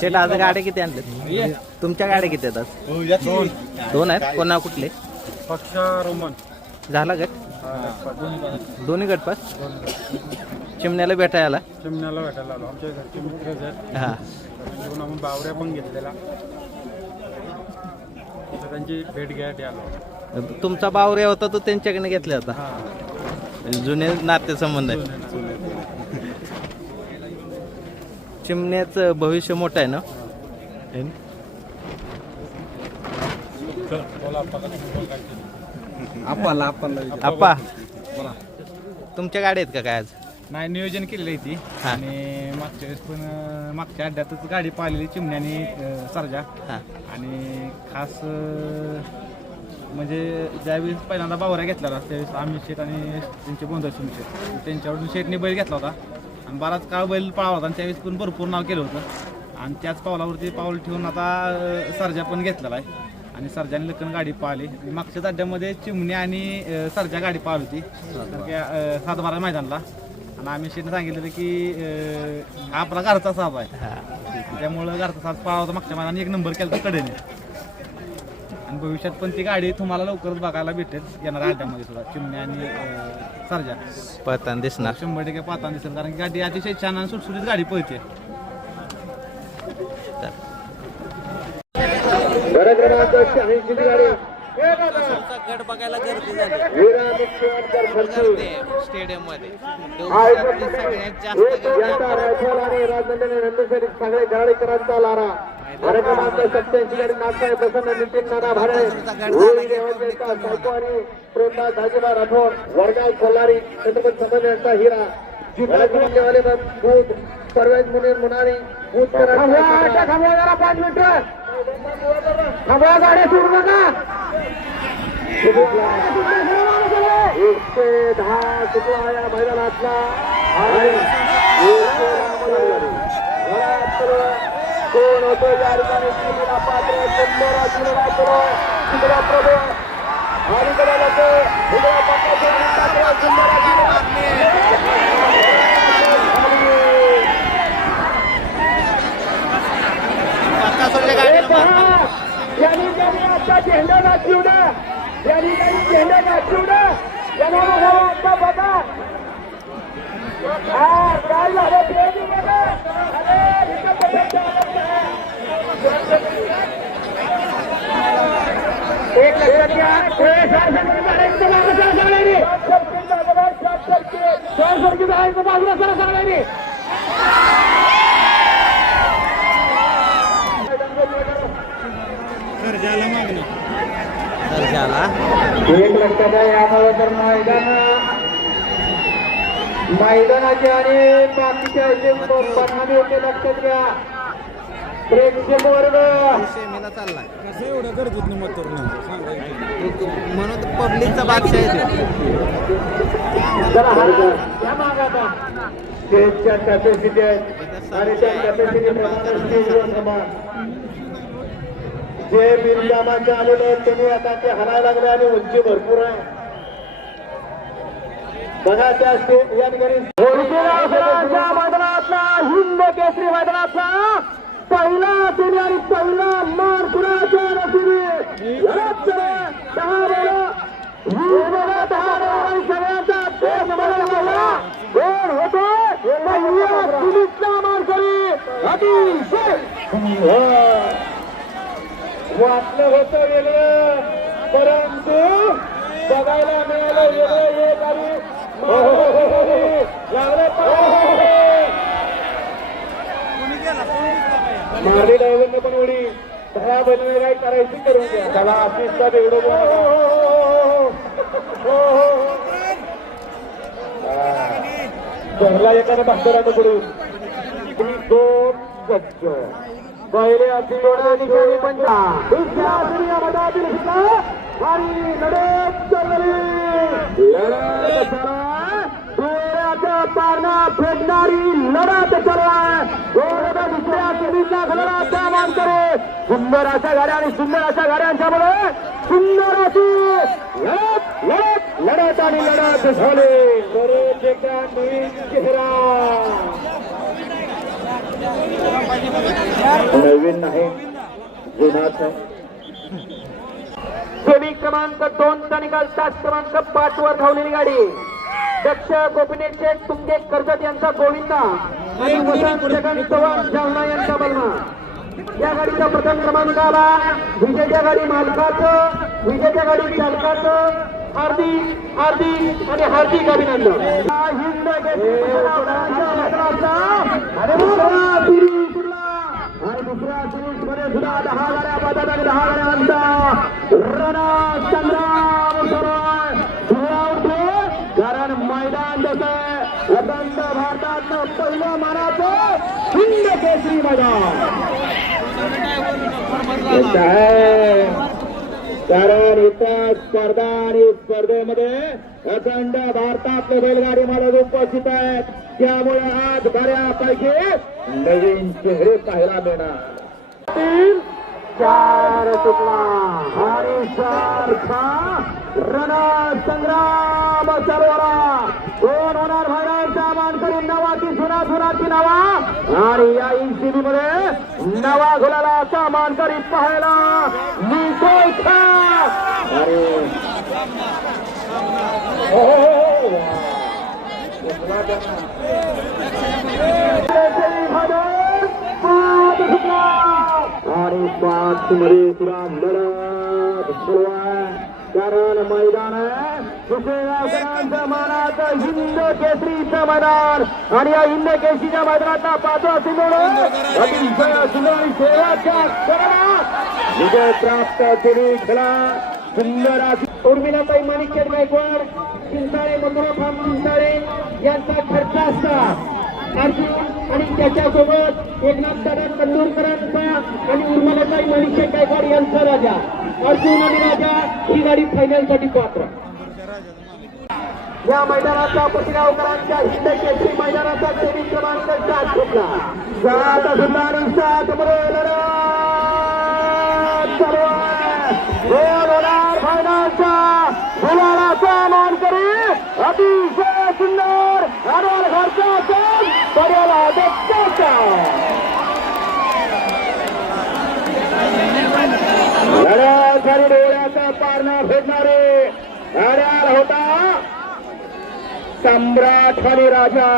शेट आज गाड्या किती आणल्या तुमच्या? गाड्या किती आहेत आज? दोन आहेत. कोणा कुठले? पक्ष रोमन झाला गट दोन्ही गट पास. चिमण्याला भेटायला चिमण्याला भेटायला आलो. आमच्या घरचे मित्रच आहेत. हा त्यांच्याकडून आपण बावऱ्या पण घेतलेला, तर त्यांची भेट घ्यायसाठी आलो. तुमचा बावऱ्या होता तो त्यांच्याकडे घेतला होता. हां, जुने नातेसंबंध आहे. चिमण्याचं भविष्य मोठं आहे ना. आप्पा तुमच्या गाड्या आहेत का काय आज? नाही, नियोजन केलेलं आहे ती. हा. आणि मागच्या वेळेस पण मागच्या अड्ड्यातच गाडी पाहिलेली चिमण्याने सरजा. हा आणि खास म्हणजे ज्यावेळेस पहिल्यांदा बावऱ्या घेतलेला त्यावेळेस आम्ही शेट आणि त्यांचे बोंदर शेट त्यांच्याकडून शेटने बैल घेतला होता आणि बराच काळ बैल पळाला होता आणि त्यावेळेस पण भरपूर नाव केलं होतं. आणि त्याच पावलावरती पाऊल ठेवून आता सरजा पण घेतलेला आहे आणि सरजाने लखन गाडी पाहिली. मागच्याच अड्ड्यामध्ये चिमण्या आणि सरजा गाडी पाहिली होती सातबारा मैदानला. आणि आम्ही शेटने सांगितलेलं की हा आपला घरचा साज आहे, त्यामुळं घरचा साज पाळा होता मागच्या मैदानाने. एक नंबर केला तर कडेने. आणि भविष्यात पण ती गाडी तुम्हाला लवकरच बघायला भेटेल येणाऱ्या अड्ड्यामध्ये सुद्धा. चिमण्या आणि सरजा पळताना दिसणार 100% पाहताना दिसेल, कारण की गाडी अतिशय छान आणि सुटसुटीत गाडी पळते. गड बघायला गर्दी झाली स्टेडियम मध्ये. सगळ्यात जास्त सगळे गाडीकरांचा लारा कार्यक्रमांचा 87 गाडी नाचताय. प्रसन्न नितीन नाना भारे, सायको आणि प्रेमदास दाजीबा राठोड, वर्गाल कोल्हारी, छत्रपती संभाजी यांचा हिरा, वाले बूथ परवेज मुनीर मुनारी, बूथ 5 मिनिटं थांबवा, गाड्या सुरू नका. 110 सुटला या मैदानातला. कोण होतो या ठिकाणी? टीमला पात्र सुंदर तिकडा प्रभू अलीकडे होतो इकडे पात्र यांनी आता झेंडा नाचवला, यांनी काही झेंडा नाचवला. यांना आता बघा काय झालं ते बघा. एक लक्षात घ्या, 4 बाजूला सरा सगळ्यांनी. एक लक्षात आहे, यामुळे तर मैदानाचे आणि बाकीच्या परिणामी होते. लक्षात घ्या प्रेक्षक वर्ग सेमीला चाललाय कसं एवढं गर्दीत मत म्हणून पब्लिकचा बादशाह आहे. स्टेजच्या कॅपॅसिटी आहेत आणि त्या कॅपॅसिटी जे बिनकामाचे आलेले आहेत त्यांनी आता ते हरायला लागले आणि उंची भरपूर आहे. बघा त्या या ठिकाणी मैदानातला हिंद केसरी मैदानातला पहिला सेमी आणि पहिला मान कुणाच्या नशिबी. 10 सगळ्यांचा तेज मला कोण होतो सुनीतला मानकरी. अतिशय वाटलं होतं वेगळं, परंतु बघायला मिळालं वेगळं. एक आणि मारली ड्रायव्हरने पण उडी दहा बनवे काय करायची करून द्या. त्याला असिस्टचा वेगळं पहिला एकाने भागदरानं पडून 2 गच्च पहिले अतिशय पंचा दुसऱ्या दुनियामधील आणि लढत चालली. लढत डोळ्याच्या पारणा फेडणारी लढत चालू आहे. दुसऱ्या सुनीचा घडला त्या मानकरे. सुंदर अशा गाड्या आणि सुंदर अशा गाड्यांच्या मुळे सुंदर अशी लढत लढत लढत आणि लढत झाली. बरेच एका नवीन चेहरा नवीन नाही जुनाच आहे. सेमी क्रमांक 2 चा निकाल तास क्रमांक 5 वर धावलेली गाडी दक्ष गोपीनाथ शेठ तुंगे कर्जत यांचा गोविंदा आणि वसंत जगन चव्हाण जालना यांचा बलमा. या गाडीचा प्रथम क्रमांक आला. विजेच्या गाडी मालकाचं विजेच्या गाडी चालकाचं हार्दिक हार्दिक आणि हार्दिक अभिनंदन. हिंद आणि दुसऱ्या सिरीज मध्ये सुद्धा 10 गाड्या पाहतात आणि 10 गाड्यांचा रणा संग्राम सुरू आहे. कारण मैदान जसं अखंड भारताचं पहिलं मानाचं हिंद केसरी मैदान आहे. कारण इथं स्पर्धा आणि स्पर्धेमध्ये अखंड भारतातले बैलगाडी मालक उपस्थित आहेत. त्यामुळे आज बऱ्यापैकी नवीन चेहरे पाहायला मिळणार. 4 तुकला आणि 4 रणसंग्राम सरोवरा कोण होणार भागांचा मानकरी नवाची जुनाची नावा आणि या इंसिबी मध्ये नवा गुलाला असा मानकरी पाहायला मिळतोय. आणि 5 मध्ये सुद्धा लढत सुरू आहे. कारण मैदान आहे कुशेगावकरांचं मानाचं हिंद केसरीचं मैदान आणि या हिंद केसरीच्या मैदानात 5वा सिंधुदुर्ग अतिशय सुंदर शेवटच्या क्षणात विजय प्राप्त केली. खेळा सुंदर अशी उर्मिलाताई माणिकशेठ गायकवाड चिंचाळे मंगळोठाम चिंचाळे यांचा खर्च असता अर्जुन आणि त्याच्यासोबत एकनाथ दादा कंदूरकरांचा आणि उर्मिलाताई माणिकशेठ गायकवाड यांचा राजा अर्जुन आणि राजा ही गाडी फायनलसाठी पात्र. या मैदानाचा पुशेगावकरांच्या हिंद केसरी मैदानाचा सेमी क्रमांक 7 घेतला. 7 सुद्धा आणि 7 मध्ये लढत चालू आहे. कोण होणार फायनलचा गुलालाचा मानकरी अतिशय सुंदर आडवाल घरचा असेल पर्याला दत्ताचा लढ्यासाठी डोळ्याचा पारणा फेडणारे आड्याल होता सम्राट आणि राजा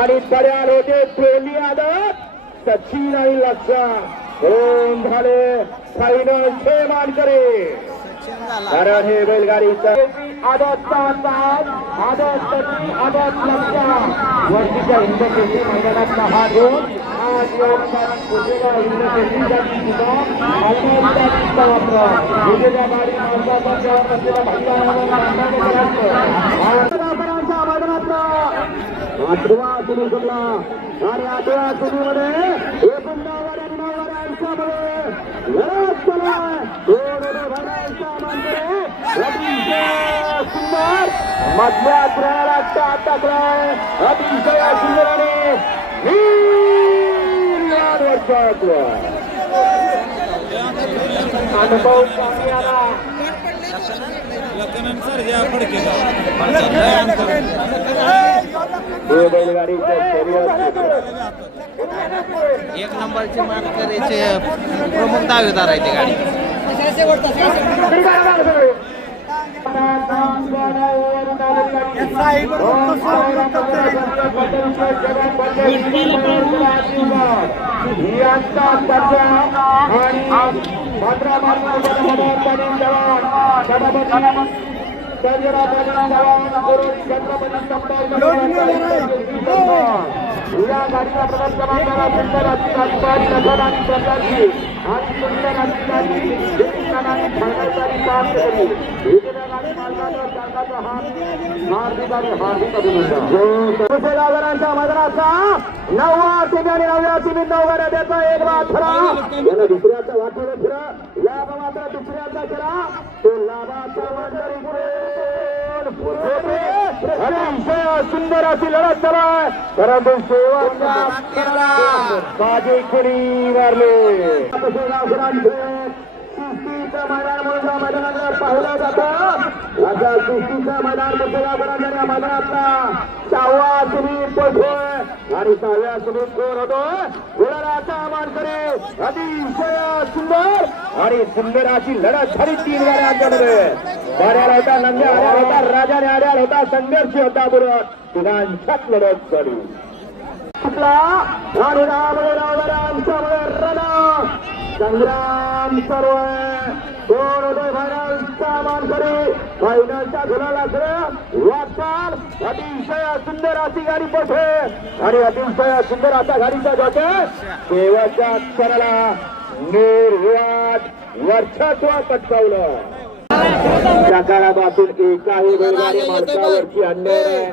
आणि पर्याल होते प्रेमी आदत सचिन आणि लक्षा. दोन झाले फायनलचे मानकरी. कारण हे बैलगाडीचा आदतचा अंदाज आदत सचिन आदत लक्षा वर्षीच्या हिंद केसरी मैदानातला हा दोन आज या हिंद केसरीसाठी सुद्धा विजेच्या गाडी मार्गाचा जवाब असलेला मैदानातला 8वा सुरू शकला आणि 8व्या सुरूमध्ये एकूण 9 गाड्यांच्यामध्ये लढत चालू आहे. सुंदर मधल्या त्रिळाला टाकलाय अतिशय सुंदराने अनुभव चांगली आला. एक नंबरचे मानकरीचे प्रमुख दावेदार आहे ती गाडी. या गाडीला प्रथम क्रमांकाला सुंदर अशी राजपाल नगर आणि प्रकारची आणि सुंदर अशी गाडी फायनलसाठी प्राप्त केली. विजेत्या गाडी मालकाचा चालकाचा हार्दिक आणि हार्दिक अभिनंदन. कुशेगावकरांच्या मैदानाचा 9वा सेमी आणि 9व्या सेमी 9 गाड्या त्याचा एक बाद ठरा. याला दुसऱ्याचा वाटलं फिरा लाभ मात्र दुसऱ्याचा केला तो लाभाचा वाटणारी अतिशय सुंदर अशी लढत चालू आहे. परंतु शेवटच्या बाजी कोणी मारले कुस्तीचं मैदान म्हणून मैदानात पाहिलं जातं आता कुस्तीचं मैदान मुसलापुराच्या या मैदानातला 6वा सुनील पोहोचतोय आणि 6व्या सुनील कोण होतोय गुलालाचा मानकरी अतिशय सुंदर आणि सुंदर अशी लढत झाली 3 गाड्यांच्यामध्ये वाड्याला होता नंद्या आड्याला होता राजाने आड्याला होता संघर्ष होता बरोबर तिघांच्यात लढत झाली आणि रामरामरामच्यामुळे रण संग्राम सर्व कोण होते फायनलचा मानकरी फायनलच्या गुलाला वाटचाल अतिशय सुंदर अशी गाडी पोहोचते आणि अतिशय सुंदर असा गाडीचा जाते शेवटच्या क्षणाला निर्वाद वर्चस्व पटकावलं सकारापासून एकाही बैलगाडी मार्गावरची अन्याय नाही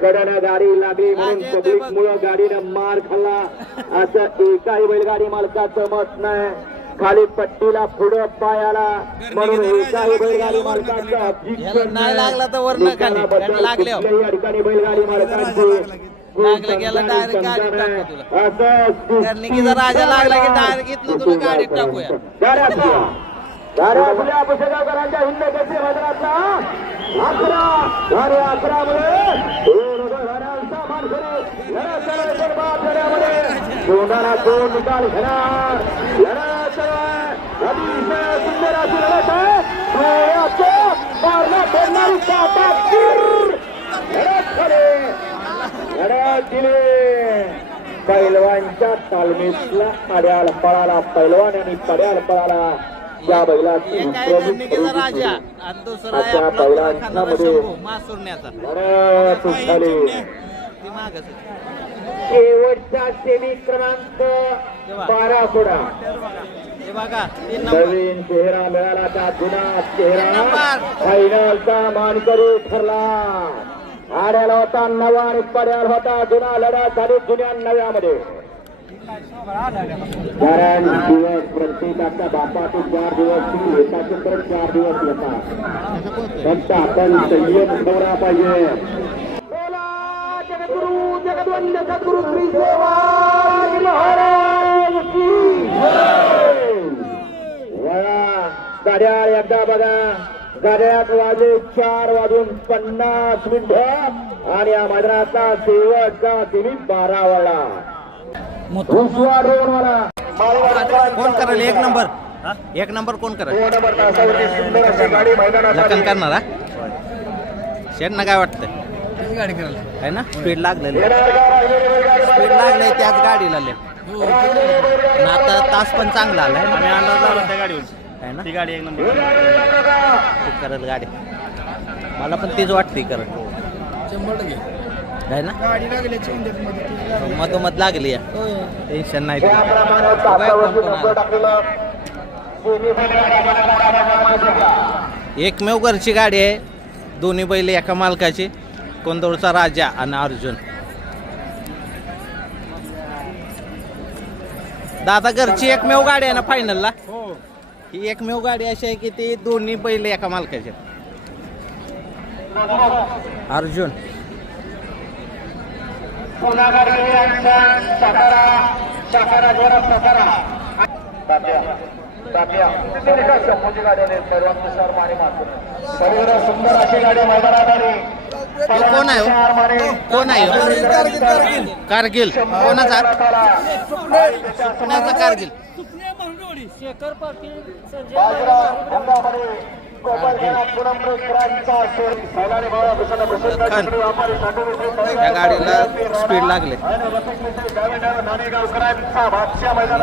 कडनं गाडी लागली म्हणून पब्लिक मुळे गाडीनं मार खाल्ला असं एकाही बैलगाडी मालकाचं मत नाही खाली पट्टीला पुढं पायाला म्हणून एकाही बैलगाडी मालकाचं नाही लागला तर वरनं खाली लागल्यावर या ठिकाणी बैलगाडी मालकांची लागलं गेलं डायरेक्ट गाडीत टाकू तुला कर्णिकीचा राजा लागला की डायरेक्ट इथनं तुला गाडीत टाकूया आपल्या पुसेगावकरांच्या हिंद केसरी मैदानातला 11 आणि 11 कोणाला कोण निकाल घेणार लढत अतिशय सुंदर अशी लढत आहे मारला फेरणारी लढत झाली लढत दिली पैलवानच्या तालमीतला आड्याला पळाला पैलवान आणि पड्याला पळाला त्या बैलाची राजा आणि दुसरा आहे आपला खानाचा शंभू मासुरण्याचा लढत झाली ती मागच शेवटचा सेमी क्रमांक 12 सोडा हे बघा 3 नंबर नवीन चेहरा मिळाला त्या जुना चेहरा फायनलचा मानकरी ठरला आड्याला होता नवा आणि पड्याला होता जुना लढत झाली जुन्या नव्यामध्ये कारण दिवस प्रत्येकाच्या बापाचे 4 दिवस येतात तर 4 दिवस येतात फक्त आपण संयम ठेवला पाहिजे जगद्गुरु जगद्वंद सद्गुरु श्री सेवाजी महाराज की वळा गाड्या एकदा बघा गाड्यात वाजले 4:50 आणि या मैदानाचा शेवटचा सेमी 12 वाला कोण करेल 1 नंबर 1 नंबर कोण करेल लखन करणार शेड ना काय वाटतंय आहे ना स्पीड लागलेली स्पीड लागलंय त्याच गाडीला आता तास पण चांगला आलाय त्या गाडीवर आहे ना ती गाडी 1 नंबर करेल गाडी मला पण तीच वाटते करेल 100% आहे ना मधोमध लागली टेन्शन नाही एकमेव घरची गाडी आहे दोन्ही बैल एका मालकाची कोंदोळचा राजा आणि अर्जुन दादा घरची एकमेव गाडी आहे ना फायनलला ही एकमेव गाडी अशी आहे की ती दोन्ही बैल एका मालकाची अर्जुन सुंदर अशी गाडी मैदानात आली कोण आहे कोण आहे कारगिल कोणाचा कोणाचा कारगिल शेखर पाटील संजय या गाडीला स्पीड लागले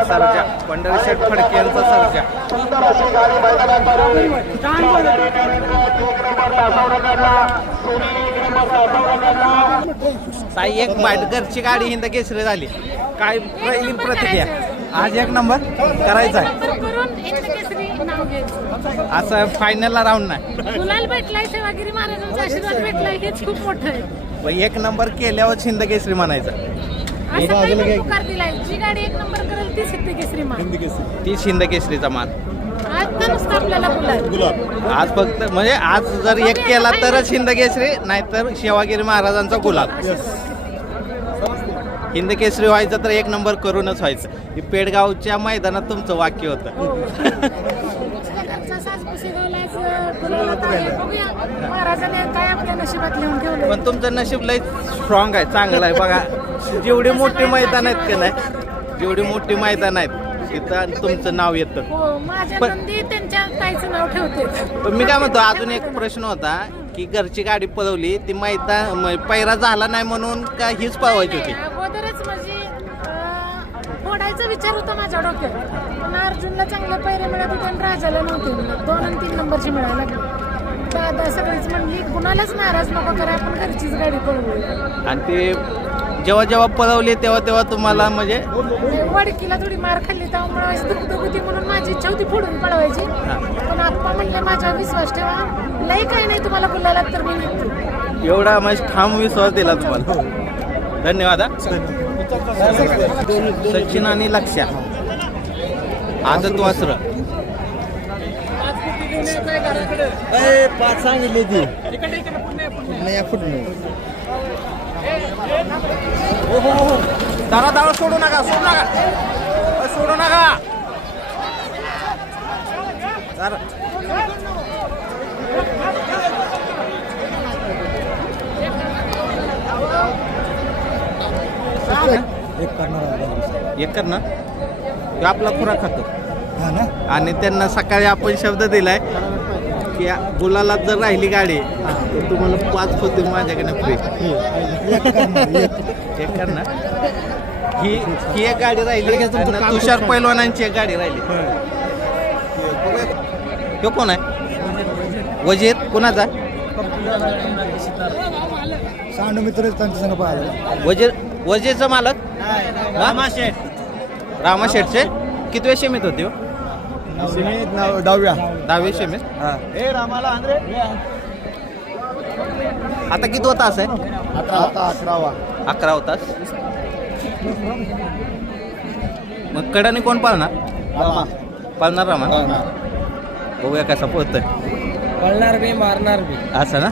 सरजा पंढरी शेठ फडके यांचा सरजा साई एक घरची गाडी हिंद केसरी झाली काय पहिली प्रतिक्रिया आज 1 नंबर करायचा आहे असं फायनलला राहून नाही गुलाल भेटलाय सेवागिरी महाराजांचा आशीर्वाद भेटलाय हेच खूप मोठं आहे 1 नंबर केल्यावर हिंद केसरी म्हणायचं असं काही पुकार दिलाय जी गाडी 1 नंबर करेल तीच हिंद केसरी मान तीच हिंद केसरीचा मान आज तर नुसतं आपल्याला गुलाल आज फक्त म्हणजे आज जर 1 केला तरच हिंद केसरी नाहीतर सेवागिरी महाराजांचा गुलाल हिंद केसरी व्हायचं तर 1 नंबर करूनच व्हायचं. हे पेडगावच्या मैदानात तुमचं वाक्य होतं. आमचा साज पुसेगावला आज गुलाबात आहे. बघूया महाराजांनी काय आपल्या नशिबात लिहून ठेवलं. पण तुमचं नशीब लय स्ट्रॉंग आहे, चांगलं आहे बघा. जेवढी मोठी मैदान आहेत का नाही, जेवढी मोठी मैदान आहेत तिथं तुमचं नाव येतं. हो माझ्या पण- नंदी त्यांच्या ताईचं नाव ठेवते. पण मी काय म्हणतो, अजून एक प्रश्न होता की घरची गाडी पळवली ती मैदान पैरा झाला नाही म्हणून का हीच पळवायची होती? अगोदरच म्हणजे फोडायचा विचार होता माझ्या डोक्यात, पण अर्जुनला चांगले पैरे मिळत होते आणि राजाला नव्हते मिळत. 2 आणि 3 नंबरची मिळायला लागली. दादा सगळीच म्हणली कुणालाच नाराज नको करा, आपण घरचीच गाडी पळवूया. आणि ते जेव्हा जेव्हा पळवली तेव्हा तेव्हा तुम्हाला म्हणजे वडकीला थोडी मार खाल्ली त्यामुळे दुखत होती म्हणून माझी इच्छा होती फोडून पळवायची. पण आप्पा म्हणले माझ्यावर विश्वास ठेवा, लय काही नाही तुम्हाला बोलायला तर मी निघतो. एवढा म्हणजे ठाम विश्वास दिला तुम्हाला. धन्यवाद हा. सचिन आणि लक्ष्या आदत वासर पाच सांगितली ती दारा दारा सोडू नका, सोडू नका, सोडू नका. एक कर ना, तो आपला खुराक खातो. आणि त्यांना सकाळी आपण शब्द दिलाय की गुलालात जर राहिली गाडी तर तुम्हाला 5 होते माझ्याकडे फ्री. एक कर ना. ही एक गाडी राहिली आणि तुषार पैलवानांची एक गाडी राहिली. तो कोण आहे? वजीर कोणाचा? सांडू मित्र त्यांच्या संग पाहिलं वजीरचा मालक रामाशेठ रामा शेठचे किती वेळ शेमीत होते? 10वी शेमीत. हे रामाला आंध्रे आता किती तास आहे? आता 11वा 11 तास. मग कडाने कोण पाळणार? पाळणार रामा. बघूया कसा पोहतोय. पळणार बी मारणार बी असं ना.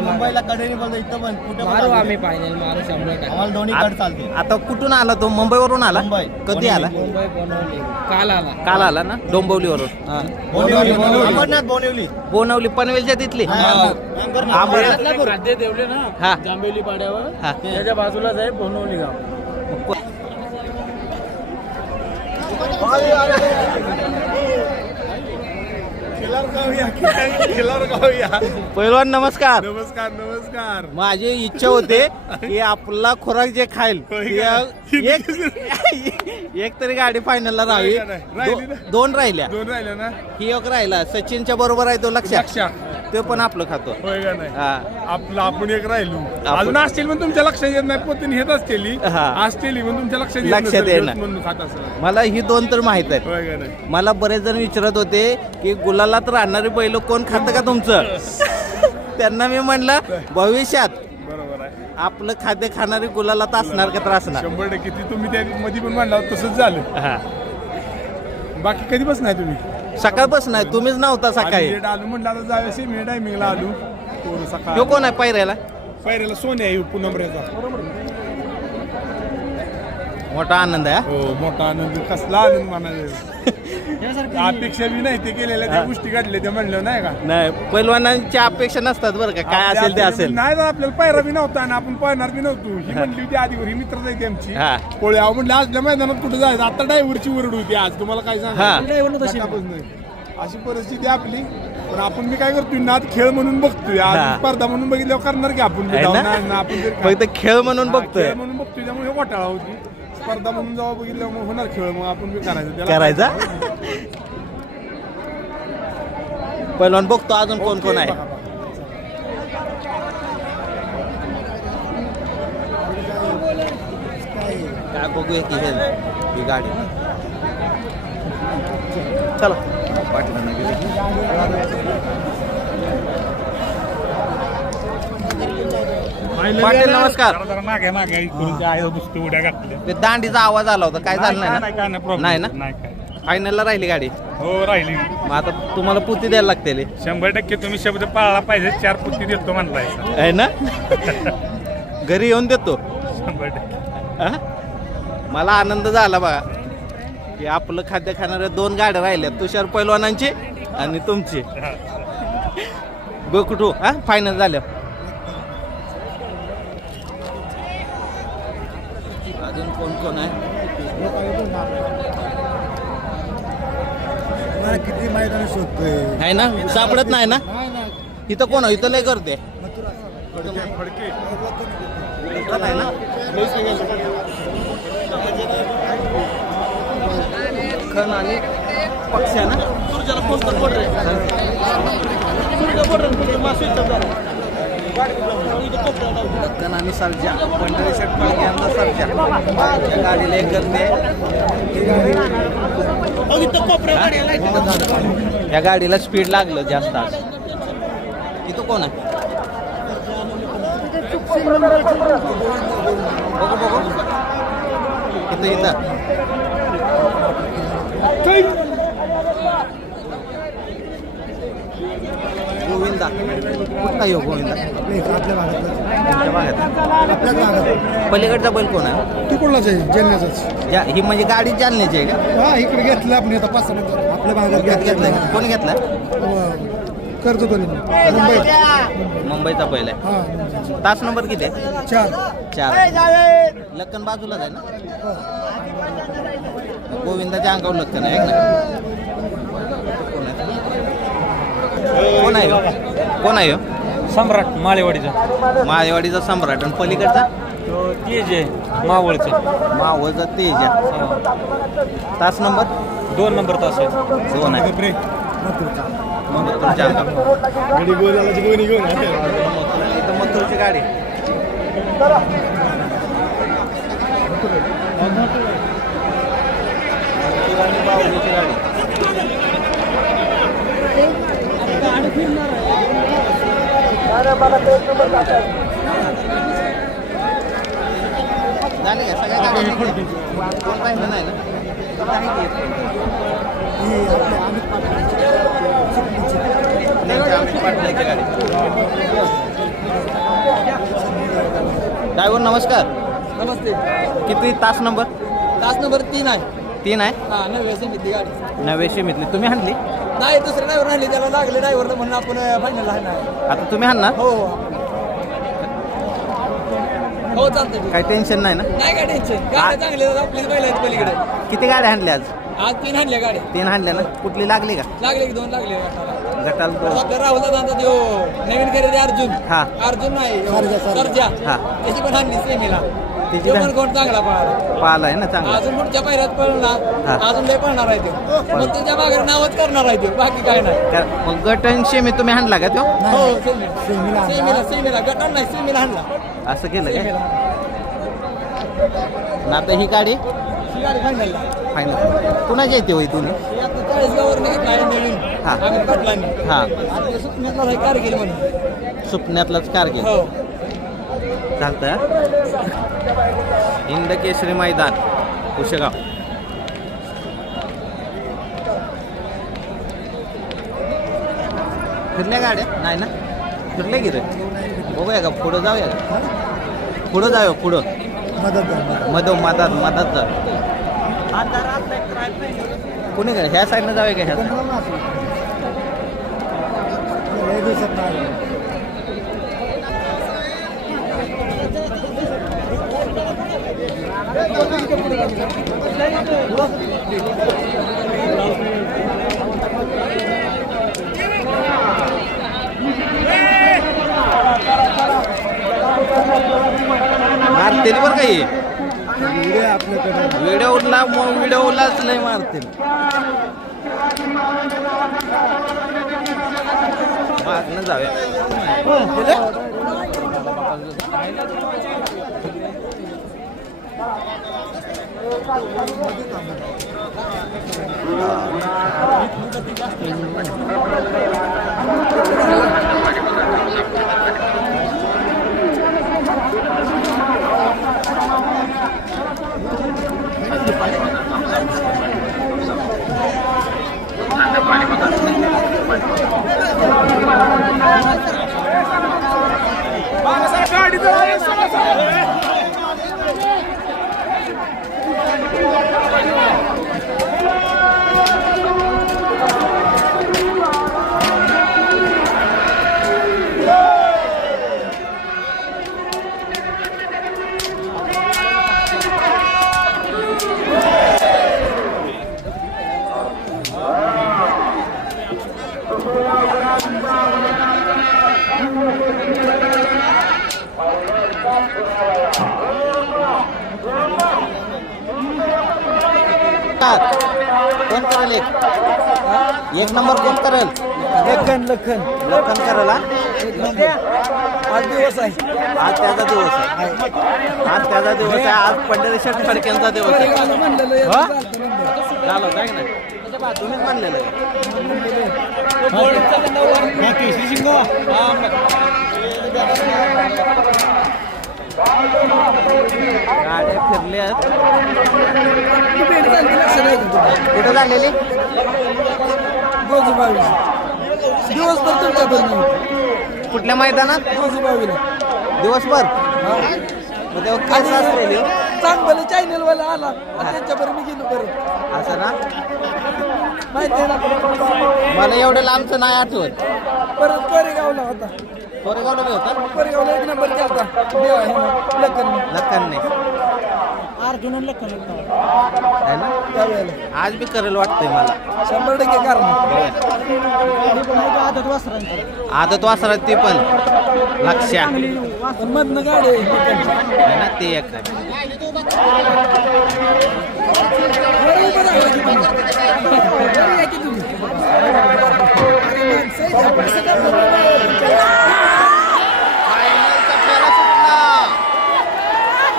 मुंबईला कडेने बोलतो इथं पण कुठे मारू आम्ही फायनल मारू 100%. आम्हाला दोन्ही कड चालते. आता कुठून आला तो? मुंबईवरून आला? मुंबई. कधी आला? मुंबई बनवली काल आला. काल आला ना, डोंबिवलीवरून. अमरनाथ बोनिवली बोनवली पनवेलच्या तिथली. खाद्य देवले ना हा. जांभेली पाड्यावर हा. त्याच्या बाजूलाच आहे बनवली गाव. पहिलवान नमस्कार. नमस्कार नमस्कार. माझी इच्छा होते की आपला खुराक जे खाईल एक तरी गाडी फायनलला राहावी. राहिली ना? 2 राहिल्या. 2 राहिल्या ना. ही एक राहिला. सचिनच्या बरोबर आहे तो लक्षात. लक्षा ते पण आपलं खातो. होय का नाही. हा. आपलं आपण एक राहिलो. अजून असतील पण तुमच्या लक्षात येत नाही. पोतीने हेच असतेली हा. असतेली पण तुमच्या लक्षात लक्षात नसेल, येणार. म्हणून खात असेल. मला ही 2 तर माहित आहेत. होय का नाही. मला बरेच जण विचारत होते की गुलालात राहणारे बैल कोण खातं का तुमचं? त्यांना मी म्हणलं भविष्यात बरोबर आहे. आपलं खाद्य खाणारी गुलालात असणार का त्रास असणार. 100% ती तुम्ही त्या मध्ये पण म्हणला तसंच झालं. हा. बाकी कधी बस नाही तुम्ही सकाळपासून नाही, तुम्हीच नव्हता सकाळी. लेट आलो म्हटलं आता जायचं मी टायमिंगला आलो. पोरं सकाळ तो कोण आहे पायऱ्याला? पायऱ्याला सोन्या आहे पुनमऱ्याचा. मोठा आनंद आहे. हो मोठा आनंद. कसला आनंद म्हणायचा. अपेक्षा बी नाही ते केलेल्या त्या गोष्टी घडल्या त्या म्हणलं नाही का. नाही, पैलवानांच्या अपेक्षा नसतात बरं का, काय असेल ते असेल. नाही ना, आपल्याला पायरा बी नव्हता आणि आपण पाहणार बी नव्हतो. ही म्हणली होती आधीवर, ही मित्र जायची आमची हा. पोळे आहो म्हणलं आजल्या मैदानात कुठं जायचं. आता ड्रायव्हरची वरड होती आज. तुम्हाला काय हा. सांगा अशी परिस्थिती आपली. पण आपण बी काय करतोय नाद खेळ म्हणून बघतोय. आज हा. स्पर्धा म्हणून बघितल्यावर करणार की आपण बी आहे जाऊन. ना? नाही ना, आपण तरी फक्त खेळ म्हणून हा, बघतोय. खेळ म्हणून बघतोय त्यामुळे हे घोटाळा होती. स्पर्धा म्हणून जेव्हा बघितलं मग होणार खेळ, मग आपण बी करायचं त्याला. करायचा. पैलवान बघतो अजून कोण कोण आहे. काय बघूया की हे ही गाडी. चला पाटला पाटील नमस्कार. मागे मागे उड्या घातल्या. ते दांडीचा आवाज आला होता, काय झालं नाही काय ना? problem. नाही ना? नाही काय. फायनलला राहिली गाडी. हो राहिली. मग आता तुम्हाला पुती द्यायला लागते 100% तुम्ही शब्द पाळला पाहिजे. 4 पुत्ती देतो म्हणलाय. आहे ना. घरी येऊन देतो. 100%. हा? मला आनंद झाला बघा. की आपलं खाद्य खाणाऱ्या 2 गाड्या राहिल्या, तुषार पैलवानांची आणि तुमची. कुठू हा फायनल झालं. अजून कोण कोण आहे? किती मैदान शोधतोय आहे ना, सापडत नाही ना. इथं कोण इथं लय करते ना. खन आणि पक्ष आहे ना. दक्कन आणि सर्जा पंढरी षटपाळी यांचा सर्जा या गाडीला एक करते. या गाडीला स्पीड लागलं जास्त आज. इथं कोण आहे? बघू बघू इथं इथं गोविंदा. कुठला येऊ गोविंदा? आपल्या भागात तुमच्या भागात आपल्याच भागात. पलीकडचा बैल कोण आहे? तू कुठलाच आहे जालन्याचाच. ही म्हणजे गाडी जालन्याची आहे का? हा इकडे घेतलं आपण आता 5 मिनिटं आपल्या भागात घेतलाय कोण घेतलाय? कर्ज तो मुंबईचा बैल आहे. हा तास नंबर किती आहे? 4. 4. लक्कन बाजूलाच आहे ना. गोविंदाच्या अंगावर लक्कन आहे ना. कोण आहे हो? कोण आहे हो? सम्राट माळेवाडीचा. माळेवाडीचा सम्राट. आणि पलीकडचा तो तेज आहे मावळचा. मावळचा तेज आहे. तास नंबर 2 नंबर तास आहे. 2 आहे. तुमच्या अंगावर इथं मथुरची गाडी. बाहुलीची गाडी. झाले का सगळ्या गाड्या? कोण पाहिलं नाही ना. ड्रायव्हर नमस्कार. नमस्ते. किती तास नंबर? तास नंबर 3 आहे. 3 आहे. हा नव्या समिती गाडी. नव्या शिमीतली तुम्ही हाणली? नाही दुसरे ड्रायव्हर राहिले त्याला लागले ड्रायव्हरला म्हणून आपण फायनल आहे ना. आता तुम्ही हाणणार? हो हो चालतंय. काही टेन्शन नाही ना. नाही काय टेन्शन. गाड्या चांगल्या आपली बैल आहेत पलीकडे. किती गाड्या हाणल्या आज? आज 3 आणल्या गाड्या. 3 हाणल्या ना. कुठली लागली का? लागले की 2 लागले गटाला. गटाला 2. आपल्या राहुल दादा तो नवीन खरेदी अर्जुन. हा. अर्जुन नाही सर्जा. हा. त्याची पण आणली सेमीला. त्याची तो पण- पण कोण चांगला पळाला. पाहिला आहे ना चांगला. अजून पुढच्या पायऱ्यात पळला. हा. अजून लय पळणार आहे ते. मग त्याच्या मागे नावच करणार आहे ते. बाकी काय नाही. मग गट आणि शेमी तुम्ही हाणला का तो? हो सेमीला गटान नाही सेमीला आणला. असं केलं काय? सेमीला ना आता ही गाडी ही गाडी फायनलला. फायनल कुणाची येते होई तुम्ही? ही आता 40गावावर घेतला आहे नवीन. हा. आम्ही पाटलांनी. हा. आता ते सुटण्यातला आहे कारगिल म्हणून. सुपण्यातलाच कारगिल. हो चालतं. हिंद केसरी मैदान कुशेगाव. फिरल्या गाड्या नाही ना. फिरले की रे. बघूया का पुढं जाऊया का? पुढं जाऊया पुढं. मधात जा. कोणी का ह्या साईडनं जाऊया का ह्या side? मारतील बरं काही व्हिडिओलाच लय मारतील. मागणं जाऊया. नमस्कार. कोण करेल एक नंबर कोण करेल? लखन लखन करेल हा? आज दिवस आहे. आज त्याचा दिवस आहे. आज त्याचा दिवस आहे. आज पंढरी शेठ फडक्यांचा दिवस आहे. हा? झालं काय नाही तुम्हीच म्हणलेलं गाड्या फिरल्यात. कुठं झालेली? दिवसभर तुमच्या बरोबर कुठल्या मैदानात? दिवसभर मग तेव्हा काय सासलेली हो? चांगलं चॅनल वाला आला त्यांच्याबरोबर मी गेलो परत. असं ना माहिती आहे ना मला एवढं लांबचं नाही आठवत. परत कोरेगावला होता. कोरेगावला बी होता कोरेगावला 1 नंबर केलता लखन लखनने आहे ना. त्यावेळेला आज बी करेल वाटतंय मला. 100% कारण आदत वासरात ती पण लक्ष्या मधनं गाडी आहे. आहे ना ते एक आहे. फायनलचा फेरा सुटला.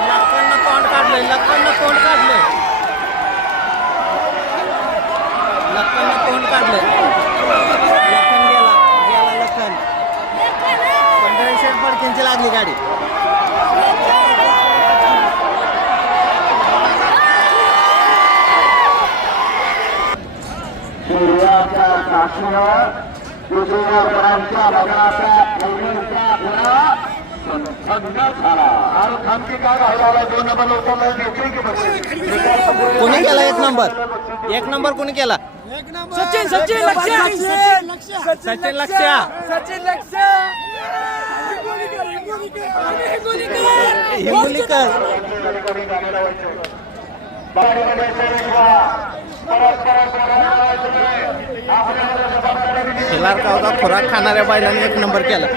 लखननं तोंड काढलंय. लखननं तोंड काढलंय. लखन गेला लखन. पंढरी शेठ फडकेंची लागली गाडी. सूर्याच्या साक्षीवर दुसऱ्या परांच्या भगवाच्या पूर्वीचा फेरा संपन्न झाला. आणि खामकी काय राहिला 2 नंबर लोकांना घेतली की बसली. कोणी केला 1 नंबर? 1 नंबर कोणी केला? सचिन सचिन लक्ष्या. हिंगोलीकर. खिलार गावचा खुराक खाणाऱ्या बैलांनी 1 नंबर केला.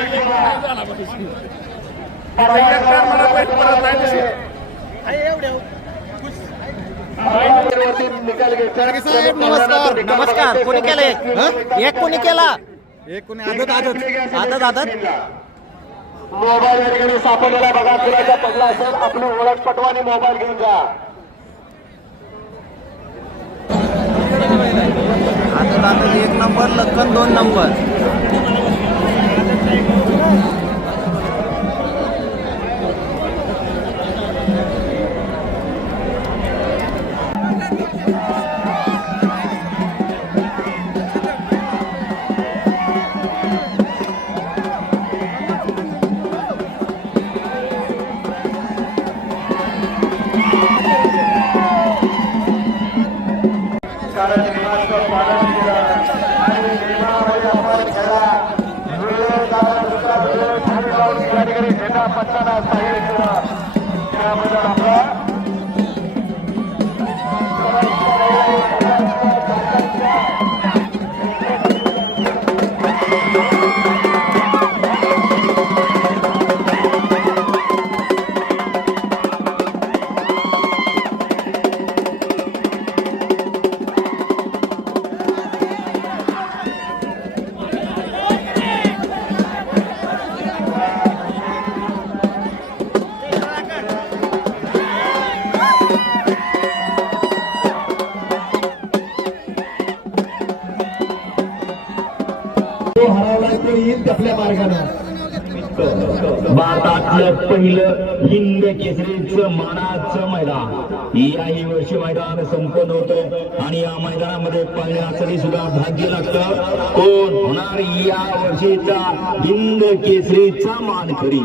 नमस्कार नमस्कार. कोणी केलं एक कोणी केला? आदत मोबाईल या ठिकाणी सापडलेला बघा. कुणाचा पडला असेल आपली ओळख पटवाने मोबाईल घेऊन जा. आदत 1 नंबर. लखन 2 नंबर. हरवला तो येईल आपल्या मार्गाने. भारतातलं पहिलं हिंद केसरीचं मानाचं मैदान याही वर्षी मैदान संपन्न होतं आणि या मैदानामध्ये पाहण्यासाठी सुद्धा भाग्य लागतं. कोण होणार या वर्षीचा हिंद केसरीचा मानकरी?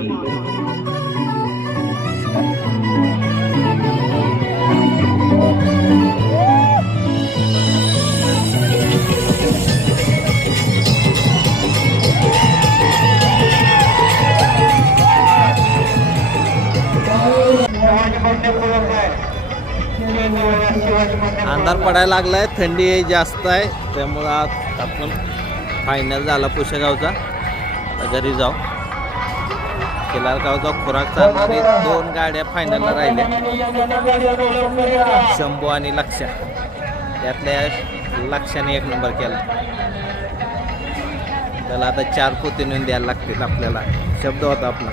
अंधार पडायला लागलाय. थंडी जास्त आहे त्यामुळं आज आपण फायनल झाला पुशेगावचा. आता घरी जाऊ. खिलारगावचा खुराक चालणारी 2 गाड्या फायनलला राहिल्या. शंभू आणि लक्ष्या. त्यातल्या लक्षाने 1 नंबर केला. त्याला आता 4 पोते नेऊन द्यायला लागतील आपल्याला, शब्द होता आपला.